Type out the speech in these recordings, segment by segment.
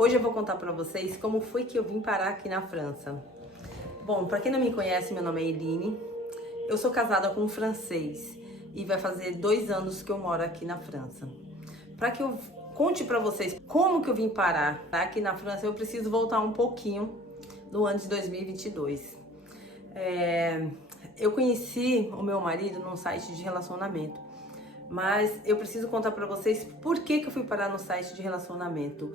Hoje eu vou contar pra vocês como foi que eu vim parar aqui na França. Bom, pra quem não me conhece, meu nome é Eline. Eu sou casada com um francês e vai fazer 2 anos que eu moro aqui na França. Pra que eu conte pra vocês como que eu vim parar aqui na França, eu preciso voltar um pouquinho no ano de 2022. Eu conheci o meu marido num site de relacionamento, mas eu preciso contar pra vocês por que eu fui parar no site de relacionamento.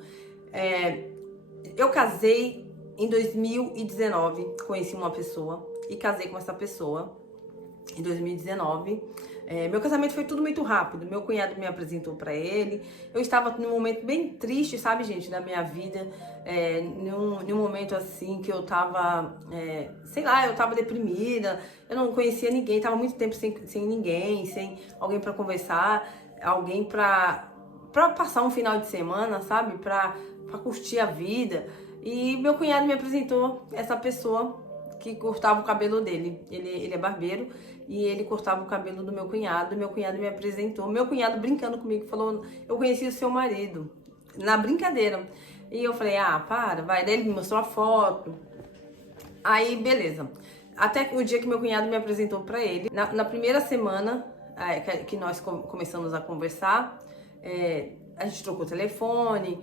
Eu casei em 2019, conheci uma pessoa e casei com essa pessoa em 2019. Meu casamento foi tudo muito rápido. Meu cunhado me apresentou pra ele. Eu estava num momento bem triste, sabe, gente, da minha vida. Num momento assim que eu tava, sei lá, eu tava deprimida. Eu não conhecia ninguém, tava muito tempo sem ninguém, sem alguém pra conversar, alguém pra passar um final de semana, sabe, pra curtir a vida. E meu cunhado me apresentou essa pessoa que cortava o cabelo dele. Ele é barbeiro e ele cortava o cabelo do meu cunhado. Meu cunhado me apresentou. Meu cunhado brincando comigo falou: eu conheci o seu marido. Na brincadeira. E eu falei: ah, vai. Daí ele me mostrou a foto. Aí, beleza. Até o dia que meu cunhado me apresentou pra ele. Na primeira semana que nós começamos a conversar, a gente trocou o telefone,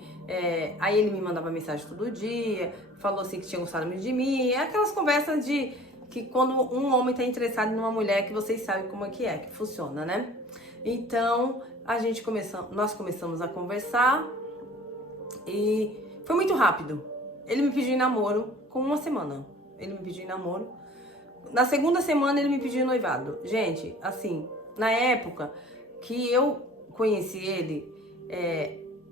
aí ele me mandava mensagem todo dia, falou assim que tinha gostado muito de mim, aquelas conversas de que quando um homem tá interessado numa mulher, que vocês sabem como é que funciona, né? Então, nós começamos a conversar e foi muito rápido. Ele me pediu em namoro com 1 semana. Ele me pediu em namoro. Na segunda semana ele me pediu em noivado. Gente, assim, na época que eu conheci ele,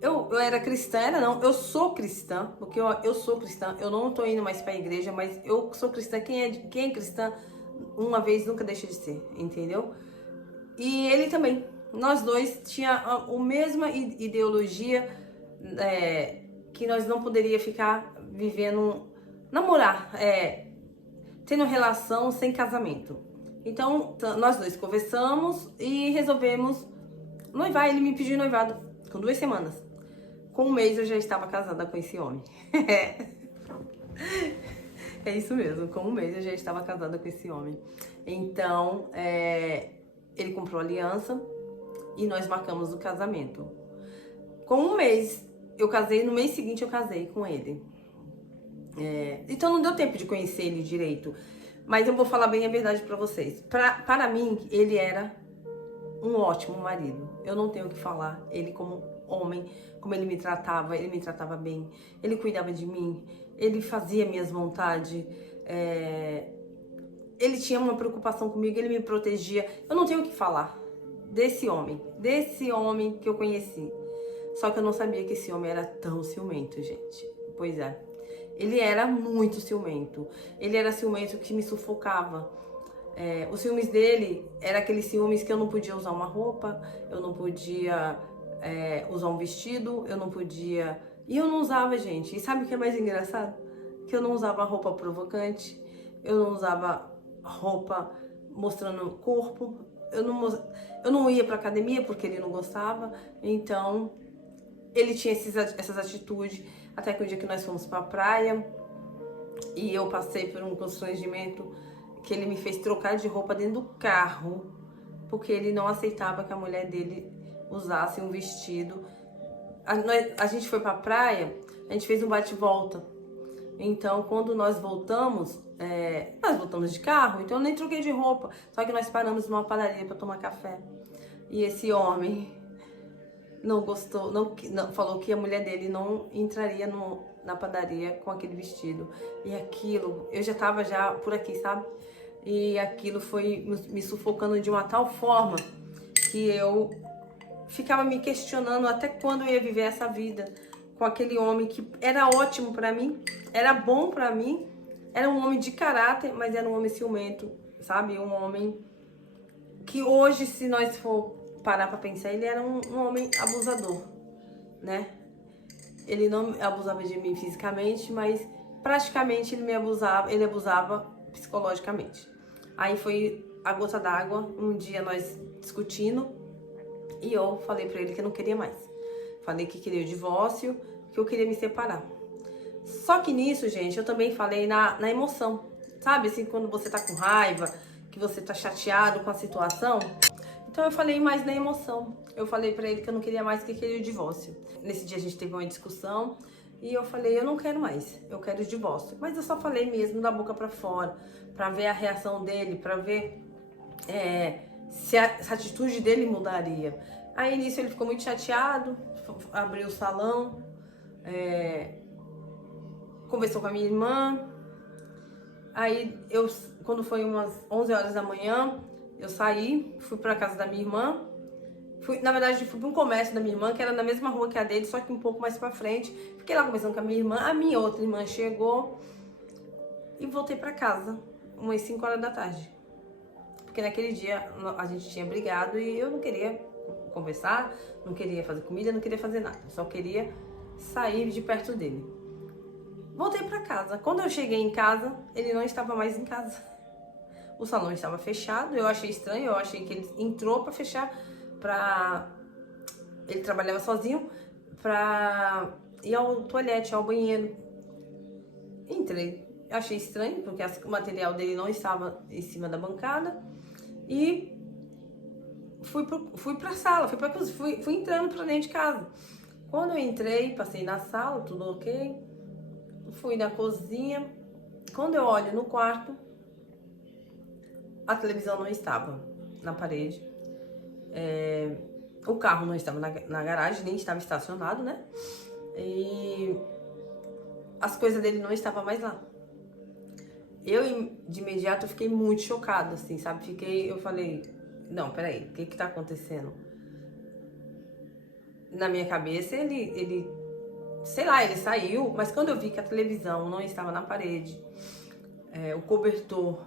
eu era cristã, eu sou cristã, porque eu sou cristã, eu não tô indo mais pra igreja, mas eu sou cristã. Quem é cristã uma vez nunca deixa de ser, entendeu? E ele também. Nós dois tinha a mesma ideologia, que nós não poderia ficar vivendo, namorar, tendo relação sem casamento. Então, nós dois conversamos e resolvemos noivar. Ele me pediu noivado com 2 semanas. Com 1 mês eu já estava casada com esse homem. É isso mesmo, com 1 mês eu já estava casada com esse homem. Então, ele comprou aliança e nós marcamos o casamento. Com 1 mês eu casei, no mês seguinte eu casei com ele. Então não deu tempo de conhecer ele direito. Mas eu vou falar bem a verdade pra vocês. Para mim, ele era um ótimo marido. Eu não tenho o que falar. Ele como homem, como ele me tratava bem. Ele cuidava de mim, ele fazia minhas vontades. Ele tinha uma preocupação comigo, ele me protegia. Eu não tenho o que falar desse homem que eu conheci. Só que eu não sabia que esse homem era tão ciumento, gente. Pois é. Ele era muito ciumento. Ele era ciumento que me sufocava. Os ciúmes dele era aqueles ciúmes que eu não podia usar uma roupa, eu não podia usar um vestido, eu não podia... E eu não usava, gente. E sabe o que é mais engraçado? Que eu não usava roupa provocante, eu não usava roupa mostrando o corpo, eu não ia pra academia porque ele não gostava. Então, ele tinha essas atitudes. Até que o dia que nós fomos pra praia e eu passei por um constrangimento que ele me fez trocar de roupa dentro do carro, porque ele não aceitava que a mulher dele usasse um vestido. A gente foi pra praia, a gente fez um bate-volta. Então, quando nós voltamos de carro, então eu nem troquei de roupa. Só que nós paramos numa padaria pra tomar café. E esse homem não gostou, falou que a mulher dele não entraria na padaria com aquele vestido. E aquilo, eu já tava por aqui, sabe? E aquilo foi me sufocando de uma tal forma que eu ficava me questionando até quando eu ia viver essa vida com aquele homem que era ótimo pra mim, era bom pra mim, era um homem de caráter, mas era um homem ciumento, sabe? Um homem que hoje, se nós for parar pra pensar, ele era um homem abusador, né? Ele não abusava de mim fisicamente, mas praticamente ele abusava psicologicamente. Aí foi a gota d'água, um dia nós discutindo, e eu falei pra ele que eu não queria mais. Falei que queria o divórcio, que eu queria me separar. Só que nisso, gente, eu também falei na emoção. Sabe, assim, quando você tá com raiva, que você tá chateado com a situação. Então eu falei mais na emoção. Eu falei pra ele que eu não queria mais, que queria o divórcio. Nesse dia a gente teve uma discussão e eu falei, eu não quero mais, eu quero o divórcio. Mas eu só falei mesmo da boca pra fora, pra ver a reação dele, pra ver se a atitude dele mudaria. Aí nisso ele ficou muito chateado, abriu o salão, conversou com a minha irmã. Aí quando foi umas 11 horas da manhã, eu saí, fui pra casa da minha irmã. Na verdade, fui pra um comércio da minha irmã, que era na mesma rua que a dele, só que um pouco mais pra frente. Fiquei lá conversando com a minha irmã. A minha outra irmã chegou e voltei pra casa, umas 5 horas da tarde. Porque naquele dia a gente tinha brigado e eu não queria conversar, não queria fazer comida, não queria fazer nada. Eu só queria sair de perto dele. Voltei pra casa. Quando eu cheguei em casa, ele não estava mais em casa. O salão estava fechado, eu achei estranho, eu achei que ele entrou pra fechar, ele trabalhava sozinho, pra ir ao toalete, ao banheiro. Entrei, achei estranho, porque o material dele não estava em cima da bancada, e fui pra sala, fui entrando pra dentro de casa. Quando eu entrei, passei na sala, tudo ok, fui na cozinha. Quando eu olho no quarto, a televisão não estava na parede, o carro não estava na garagem, nem estava estacionado, né? E as coisas dele não estavam mais lá. Eu, de imediato, fiquei muito chocada, assim, sabe? Eu falei, não, peraí, o que que tá acontecendo? Na minha cabeça, sei lá, ele saiu, mas quando eu vi que a televisão não estava na parede, o cobertor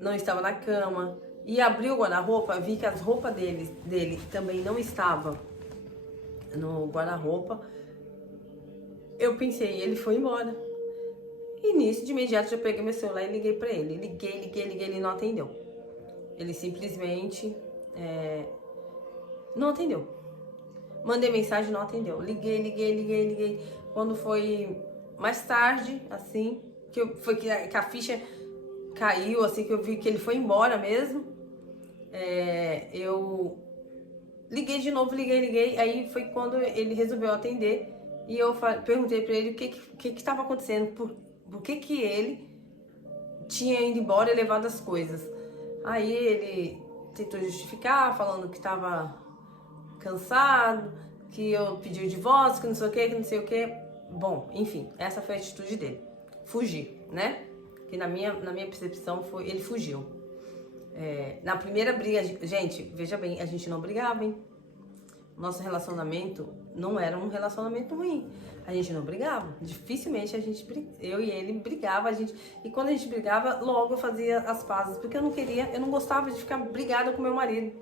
não estava na cama, e abri o guarda-roupa, vi que as roupas dele também não estavam no guarda-roupa. Eu pensei, ele foi embora. E nisso, de imediato, já peguei meu celular e liguei pra ele. Liguei, ele não atendeu. Ele simplesmente não atendeu. Mandei mensagem, não atendeu. Liguei. Quando foi mais tarde, assim, foi que a ficha caiu, assim, que eu vi que ele foi embora mesmo, eu liguei de novo, liguei. Aí foi quando ele resolveu atender. E eu perguntei pra ele o que estava acontecendo, por que ele tinha ido embora e levado as coisas. Aí ele tentou justificar, falando que estava cansado, que eu pedi o divórcio, que não sei o que. Bom, enfim, essa foi a atitude dele. Fugir, né? Que na minha percepção ele fugiu. Na primeira briga, gente, veja bem, a gente não brigava, hein? Nosso relacionamento não era um relacionamento ruim. A gente não brigava. Dificilmente eu e ele brigava. E quando a gente brigava, logo eu fazia as pazes. Porque eu não gostava de ficar brigada com meu marido.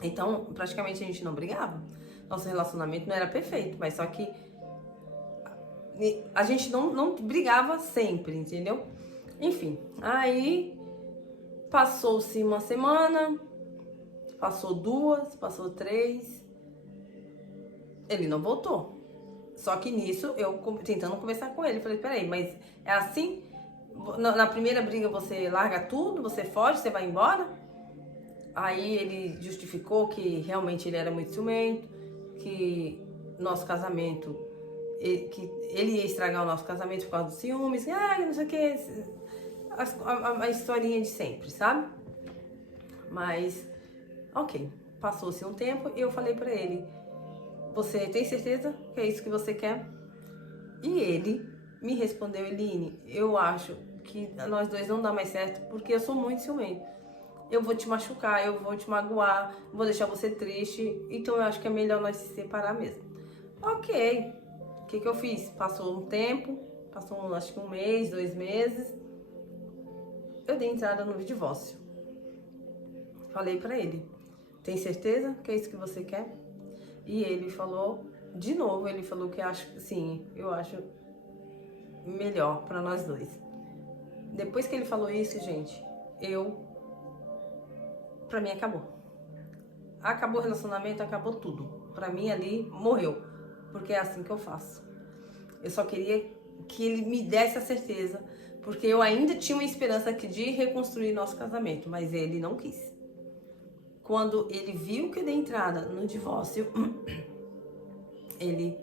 Então, praticamente a gente não brigava. Nosso relacionamento não era perfeito, mas só que a gente não brigava sempre, entendeu? Enfim, aí passou-se uma semana, passou 2, passou 3, ele não voltou. Só que nisso, eu tentando conversar com ele, falei, peraí, mas é assim? Na primeira briga você larga tudo, você foge, você vai embora? Aí ele justificou que realmente ele era muito ciumento, que nosso casamento, que ele ia estragar o nosso casamento por causa dos ciúmes, não sei o que, a historinha de sempre, sabe? Mas, ok, passou-se um tempo e eu falei pra ele, você tem certeza que é isso que você quer? E ele me respondeu, Eline, eu acho que nós dois não dá mais certo porque eu sou muito ciumento. Eu vou te machucar, eu vou te magoar, vou deixar você triste, então eu acho que é melhor nós se separar mesmo. Ok, o que eu fiz? Passou um tempo, acho que 1 mês, 2 meses, eu dei entrada no divórcio. Falei pra ele, tem certeza que é isso que você quer? E ele falou, de novo, ele falou que sim, eu acho melhor pra nós dois. Depois que ele falou isso, gente, pra mim acabou. Acabou o relacionamento, acabou tudo. Pra mim ali, morreu. porque é assim que eu faço. Eu só queria que ele me desse a certeza, porque eu ainda tinha uma esperança aqui de reconstruir nosso casamento, mas ele não quis. Quando ele viu que eu dei entrada no divórcio, ele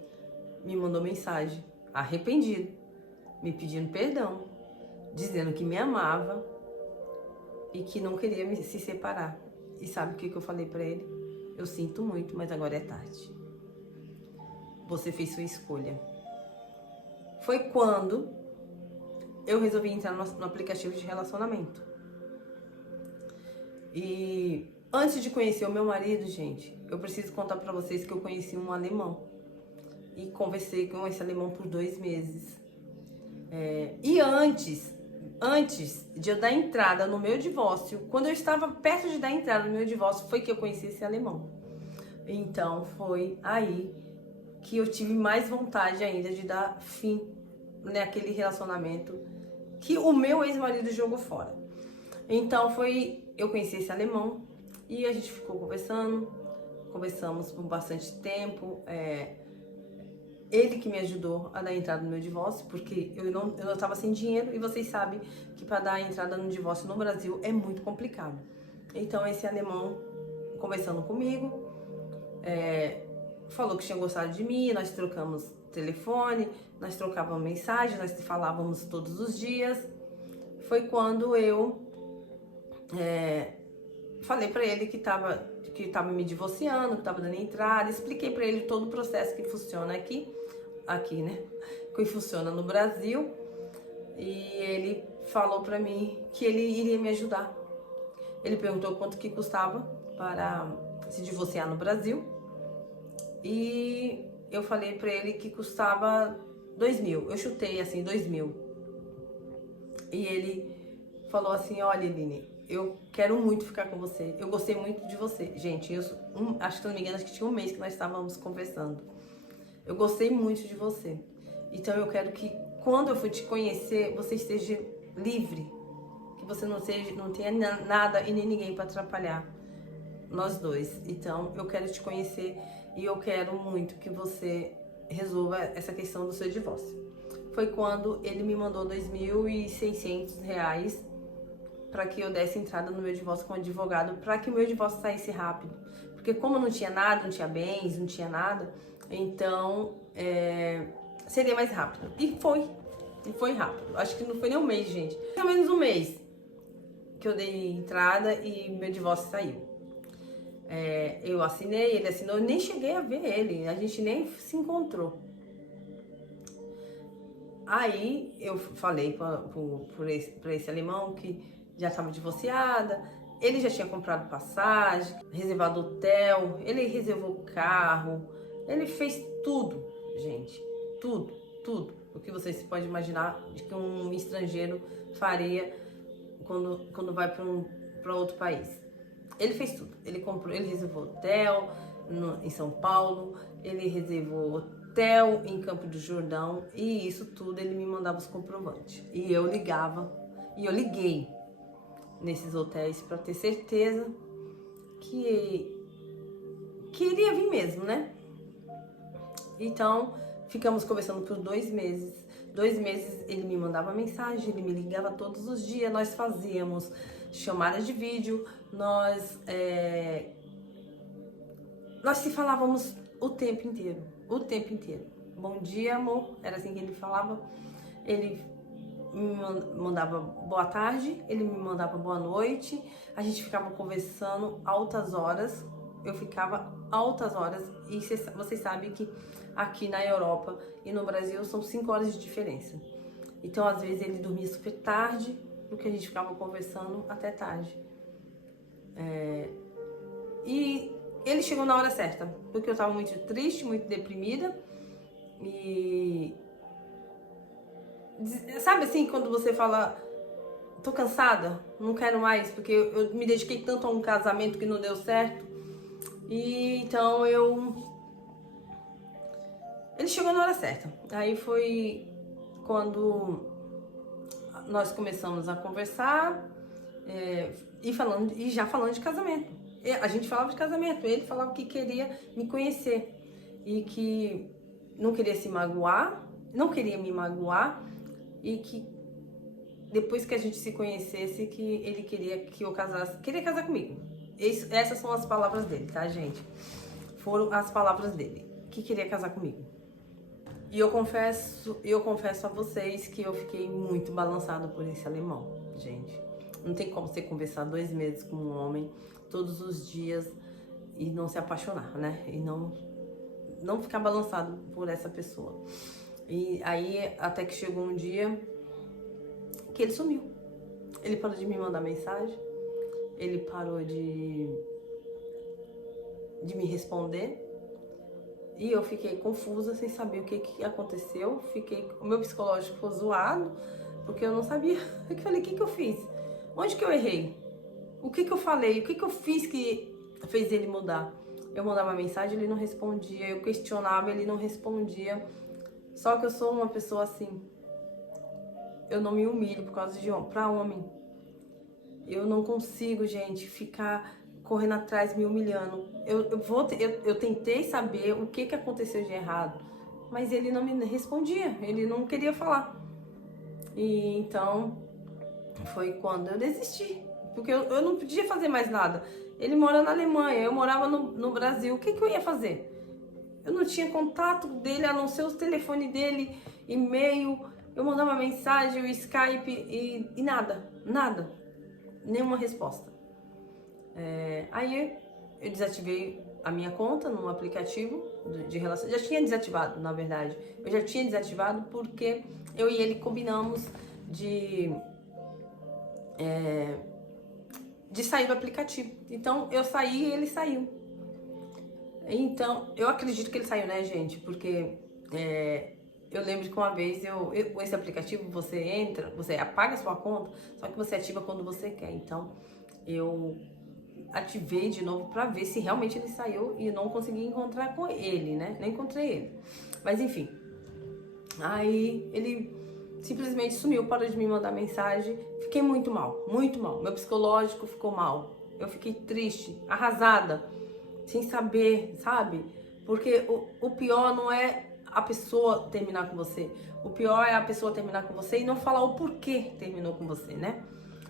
me mandou mensagem, arrependido, me pedindo perdão, dizendo que me amava e que não queria se separar. E sabe o que eu falei pra ele? Eu sinto muito, mas agora é tarde. Você fez sua escolha. Foi quando eu resolvi entrar no aplicativo de relacionamento. E antes de conhecer o meu marido, gente, eu preciso contar pra vocês que eu conheci um alemão. E conversei com esse alemão por 2 meses. E antes de eu dar entrada no meu divórcio, quando eu estava perto de dar entrada no meu divórcio, foi que eu conheci esse alemão. Então foi aí que eu tive mais vontade ainda de dar fim naquele relacionamento que o meu ex-marido jogou fora. Então eu conheci esse alemão e a gente ficou conversamos por bastante tempo. Ele que me ajudou a dar entrada no meu divórcio, porque eu não estava sem dinheiro e vocês sabem que para dar entrada no divórcio no Brasil é muito complicado. Então esse alemão conversando comigo, falou que tinha gostado de mim, nós trocamos telefone, nós trocávamos mensagem, nós falávamos todos os dias. Foi quando eu falei pra ele que tava me divorciando, que tava dando entrada, expliquei pra ele todo o processo que funciona aqui, né? Que funciona no Brasil. E ele falou pra mim que ele iria me ajudar. Ele perguntou quanto que custava para se divorciar no Brasil. E eu falei pra ele que custava 2.000. Eu chutei assim, 2.000. E ele falou assim: olha, Eline, eu quero muito ficar com você. Eu gostei muito de você. Gente, acho que, se não me engano, acho que tinha 1 mês que nós estávamos conversando. Eu gostei muito de você. Então eu quero que quando eu for te conhecer, você esteja livre. Que você não tenha nada e nem ninguém para atrapalhar nós dois. Então eu quero te conhecer e eu quero muito que você resolva essa questão do seu divórcio. Foi quando ele me mandou R$2.600 para que eu desse entrada no meu divórcio com o advogado, para que o meu divórcio saísse rápido. Porque como não tinha nada, não tinha bens, não tinha nada, então seria mais rápido. E foi rápido. Acho que não foi nem 1 mês, gente. Pelo menos 1 mês que eu dei entrada e meu divórcio saiu. Eu assinei, ele assinou, eu nem cheguei a ver ele, a gente nem se encontrou. Aí eu falei para esse alemão que já estava divorciada, ele já tinha comprado passagem, reservado hotel, ele reservou carro, ele fez tudo, gente, tudo o que vocês podem imaginar de que um estrangeiro faria quando vai para outro país. Ele fez tudo, ele reservou hotel em São Paulo, ele reservou hotel em Campo do Jordão, e isso tudo ele me mandava os comprovantes. E eu liguei nesses hotéis para ter certeza que iria vir mesmo, né? Então, ficamos conversando por 2 meses. 2 meses ele me mandava mensagem, ele me ligava todos os dias, nós fazíamos chamadas de vídeo, nós se falávamos o tempo inteiro. Bom dia, amor, era assim que ele falava. Ele me mandava boa tarde, ele me mandava boa noite, a gente ficava conversando altas horas, eu ficava altas horas, e vocês sabem que aqui na Europa e no Brasil são 5 horas de diferença. Então, às vezes, ele dormia super tarde, porque a gente ficava conversando até tarde. E ele chegou na hora certa, porque eu tava muito triste, muito deprimida. E sabe assim, quando você fala, tô cansada, não quero mais, porque eu me dediquei tanto a um casamento que não deu certo. E então ele chegou na hora certa. Aí foi quando nós começamos a conversar e já falando de casamento. A gente falava de casamento, ele falava que queria me conhecer e que não queria se magoar, não queria me magoar, e que depois que a gente se conhecesse, que ele queria que eu casasse, queria casar comigo. Essas são as palavras dele, tá, gente? Foram as palavras dele, que queria casar comigo. E eu confesso a vocês que eu fiquei muito balançada por esse alemão, gente. Não tem como você conversar 2 meses com um homem todos os dias e não se apaixonar, né? E não ficar balançado por essa pessoa. E aí, até que chegou um dia que ele sumiu. Ele parou de me mandar mensagem, ele parou de me responder. E eu fiquei confusa, sem saber o que aconteceu. O meu psicológico ficou zoado, porque eu não sabia. Eu falei, o que eu fiz? Onde que eu errei? O que eu falei? O que eu fiz que fez ele mudar? Eu mandava mensagem, ele não respondia. Eu questionava, ele não respondia. Só que eu sou uma pessoa assim. Eu não me humilho por causa de homem. Pra homem. Eu não consigo, gente, ficar correndo atrás, me humilhando. Eu tentei saber o que aconteceu de errado, mas ele não me respondia, ele não queria falar. E então foi quando eu desisti, porque eu não podia fazer mais nada. Ele mora na Alemanha, eu morava no Brasil, o que eu ia fazer? Eu não tinha contato dele, a não ser o telefone dele, e-mail, eu mandava mensagem, o Skype e nada, nenhuma resposta. Aí eu desativei a minha conta no aplicativo de relação. Já tinha desativado, na verdade. Eu já tinha desativado porque eu e ele combinamos de sair do aplicativo. Então eu saí e ele saiu. Então eu acredito que ele saiu, né, gente? Porque eu lembro que uma vez esse aplicativo você entra, você apaga a sua conta, só que você ativa quando você quer. Então eu ativei de novo pra ver se realmente ele saiu e não consegui encontrar com ele, né? Não encontrei ele. Mas enfim. Aí ele simplesmente sumiu, parou de me mandar mensagem. Fiquei muito mal, muito mal. Meu psicológico ficou mal. Eu fiquei triste, arrasada, sem saber, sabe? Porque o pior não é a pessoa terminar com você. O pior é a pessoa terminar com você e não falar o porquê terminou com você, né?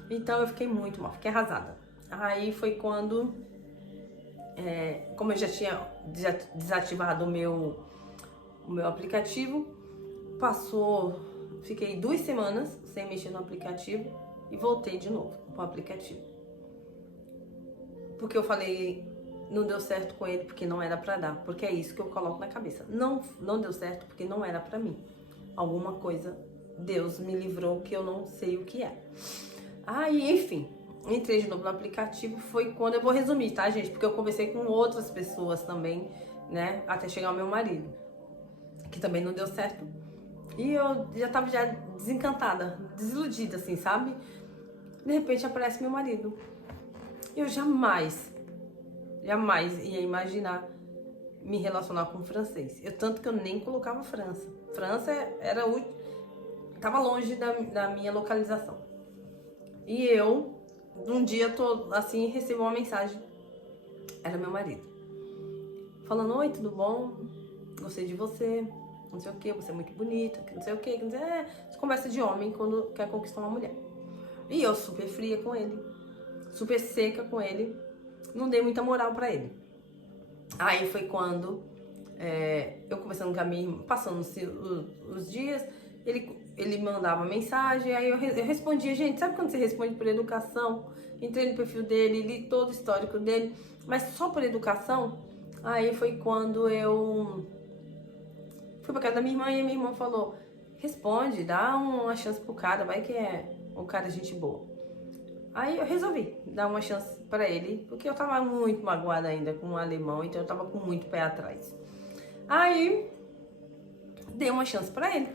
Então eu fiquei muito mal, fiquei arrasada. Aí foi quando, como eu já tinha desativado o meu aplicativo, fiquei 2 semanas sem mexer no aplicativo e voltei de novo pro aplicativo. Porque eu falei, não deu certo com ele porque não era pra dar, porque é isso que eu coloco na cabeça. Não deu certo porque não era pra mim. Alguma coisa Deus me livrou que eu não sei o que é. Aí, enfim, entrei de novo no aplicativo, foi quando eu vou resumir, tá, gente? Porque eu conversei com outras pessoas também, né? Até chegar o meu marido, que também não deu certo. E eu já tava desencantada, desiludida, assim, sabe? De repente aparece meu marido. Eu jamais ia imaginar me relacionar com um francês. Tanto que eu nem colocava França. França tava longe da minha localização. E eu, um dia, assim, recebo uma mensagem. Era meu marido. Falando, oi, tudo bom? Gostei de você. Não sei o que, você é muito bonita. Não sei o que. Conversa de homem quando quer conquistar uma mulher. E eu super fria com ele. Super seca com ele. Não dei muita moral pra ele. Aí foi quando eu conversando com a minha irmã, passando os dias, ele mandava mensagem, aí eu respondia. Gente, sabe quando você responde por educação? Entrei no perfil dele, li todo o histórico dele, mas só por educação. Aí foi quando eu fui pra casa da minha irmã e a minha irmã falou, responde, dá uma chance pro cara, vai que é um cara gente boa. Aí eu resolvi dar uma chance pra ele, porque eu tava muito magoada ainda com o alemão, então eu tava com muito pé atrás. Aí dei uma chance pra ele.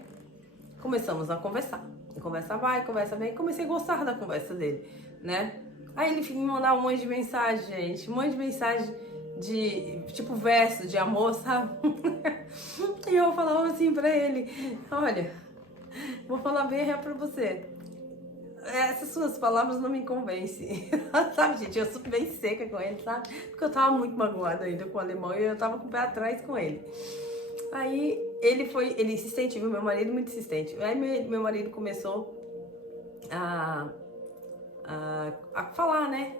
Começamos a conversar. Conversa vai, conversa vem. Comecei a gostar da conversa dele, né? Aí ele me mandava um monte de mensagem, gente. Um monte de mensagem de, tipo, verso de amor, sabe? E eu falava assim pra ele, olha, vou falar bem real pra você. Essas suas palavras não me convencem. Sabe, gente? Eu sou bem seca com ele, sabe? Porque eu tava muito magoada ainda com o alemão e eu tava com o pé atrás com ele. Aí ele insistente, viu? Meu marido muito insistente. Aí meu marido começou a, a falar, né?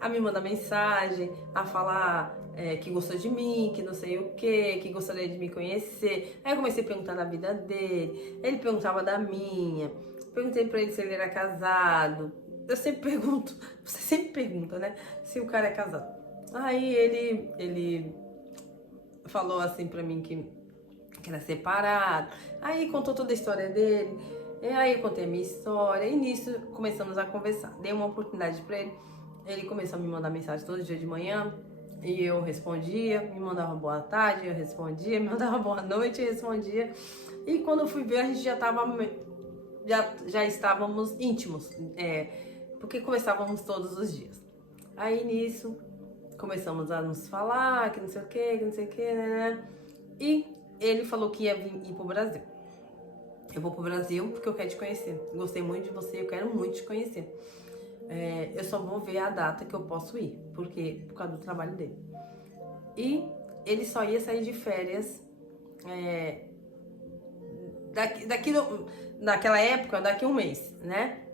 A me mandar mensagem, a falar que gostou de mim, que não sei o que gostaria de me conhecer. Aí eu comecei a perguntar da vida dele, ele perguntava da minha, perguntei pra ele se ele era casado. Eu sempre pergunto, você sempre pergunta, né? Se o cara é casado. Aí ele falou assim pra mim que era separado. Aí contou toda a história dele. E aí eu contei a minha história. E nisso começamos a conversar. Dei uma oportunidade pra ele. Ele começou a me mandar mensagem todo dia de manhã. E eu respondia. Me mandava boa tarde, eu respondia. Me mandava boa noite, eu respondia. E quando eu fui ver, a gente já estávamos íntimos. Porque conversávamos todos os dias. Aí nisso começamos a nos falar, que não sei o que, né? E ele falou que ia ir pro Brasil. Eu vou pro Brasil porque eu quero te conhecer. Gostei muito de você, eu quero muito te conhecer. Eu só vou ver a data que eu posso ir, por causa do trabalho dele. E ele só ia sair de férias naquela época, daqui a um mês, né?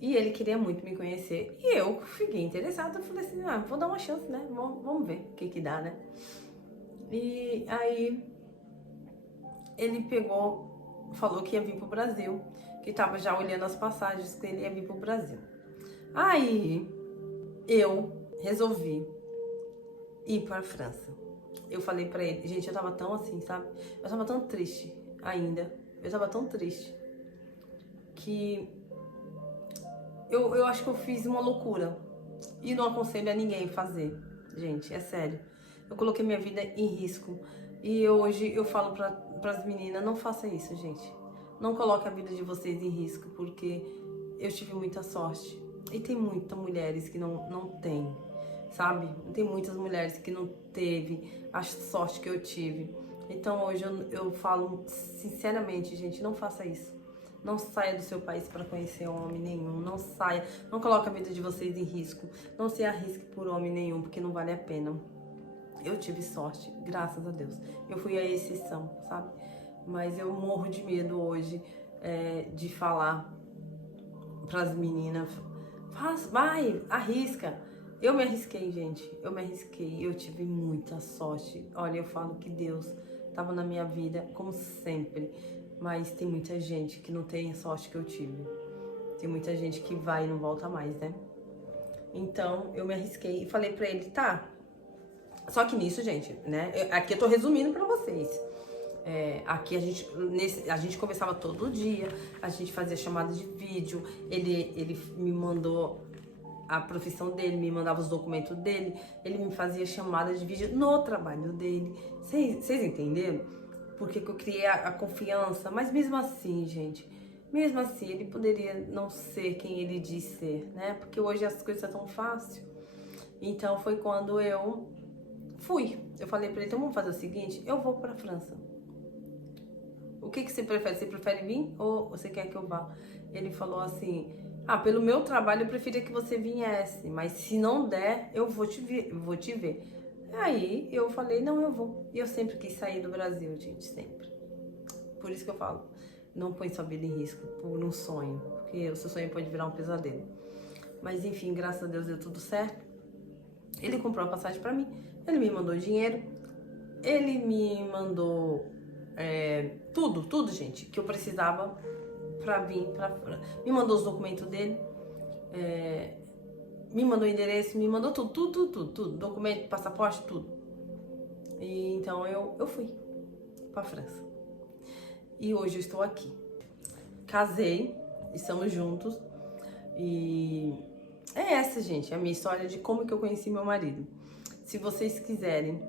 E ele queria muito me conhecer. E eu fiquei interessada. Eu falei assim, vou dar uma chance, né? Vamos ver o que dá, né? E aí ele falou que ia vir pro Brasil. Que tava já olhando as passagens, que ele ia vir pro Brasil. Aí eu resolvi ir pra França. Eu falei pra ele, gente, eu tava tão assim, sabe? Eu tava tão triste ainda. Eu tava tão triste. Que eu acho que eu fiz uma loucura. E não aconselho a ninguém fazer. Gente, é sério. Eu coloquei minha vida em risco. E hoje eu falo pras meninas, não faça isso, gente. Não coloque a vida de vocês em risco, porque eu tive muita sorte. E tem muitas mulheres que não têm, sabe? Tem muitas mulheres que não teve a sorte que eu tive. Então hoje eu falo sinceramente, gente, não faça isso. Não saia do seu país para conhecer homem nenhum. Não saia, não coloque a vida de vocês em risco. Não se arrisque por homem nenhum, porque não vale a pena. Eu tive sorte, graças a Deus. Eu fui a exceção, sabe? Mas eu morro de medo hoje de falar pras meninas. Vai, arrisca. Eu me arrisquei, gente. Eu me arrisquei. Eu tive muita sorte. Olha, eu falo que Deus estava na minha vida, como sempre. Mas tem muita gente que não tem a sorte que eu tive. Tem muita gente que vai e não volta mais, né? Então, eu me arrisquei e falei pra ele, tá. Só que nisso, gente, né? Aqui eu tô resumindo pra vocês. Aqui a gente conversava todo dia, a gente fazia chamada de vídeo, ele me mandou a profissão dele, me mandava os documentos dele, ele me fazia chamada de vídeo no trabalho dele. Vocês entenderam? Porque que eu criei a confiança, mas mesmo assim, gente, mesmo assim, ele poderia não ser quem ele diz ser, né? Porque hoje as coisas são tão fáceis. Então foi quando eu fui. Eu falei pra ele, então vamos fazer o seguinte, eu vou pra França. O que você prefere? Você prefere vir ou você quer que eu vá? Ele falou assim, pelo meu trabalho eu preferia que você viesse, mas se não der, eu vou te ver. Aí eu falei, não, eu vou. E eu sempre quis sair do Brasil, gente, sempre. Por isso que eu falo, não põe sua vida em risco por um sonho, porque o seu sonho pode virar um pesadelo. Mas enfim, graças a Deus deu tudo certo. Ele comprou a passagem pra mim, ele me mandou dinheiro, ele me mandou tudo, gente, que eu precisava pra vir pra França. Me mandou os documentos dele, me mandou o endereço, me mandou tudo, documento, passaporte, tudo. E então eu fui pra França. E hoje eu estou aqui. Casei, estamos juntos. E é essa, gente, a minha história de como que eu conheci meu marido. Se vocês quiserem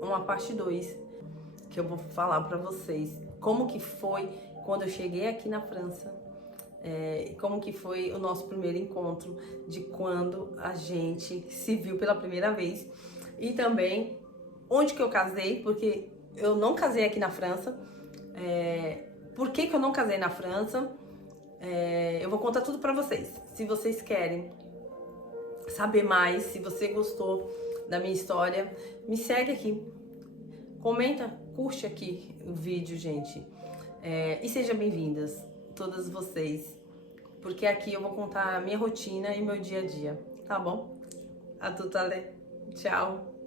uma parte 2, que eu vou falar pra vocês como que foi quando eu cheguei aqui na França, como que foi o nosso primeiro encontro, de quando a gente se viu pela primeira vez, e também onde que eu casei, porque eu não casei aqui na França. Por que eu não casei na França? Eu vou contar tudo pra vocês. Se vocês querem saber mais, se você gostou da minha história, me segue aqui. Comenta, curte aqui o vídeo, gente. E sejam bem-vindas, todas vocês, porque aqui eu vou contar a minha rotina e meu dia a dia, tá bom? A Tutale, tchau!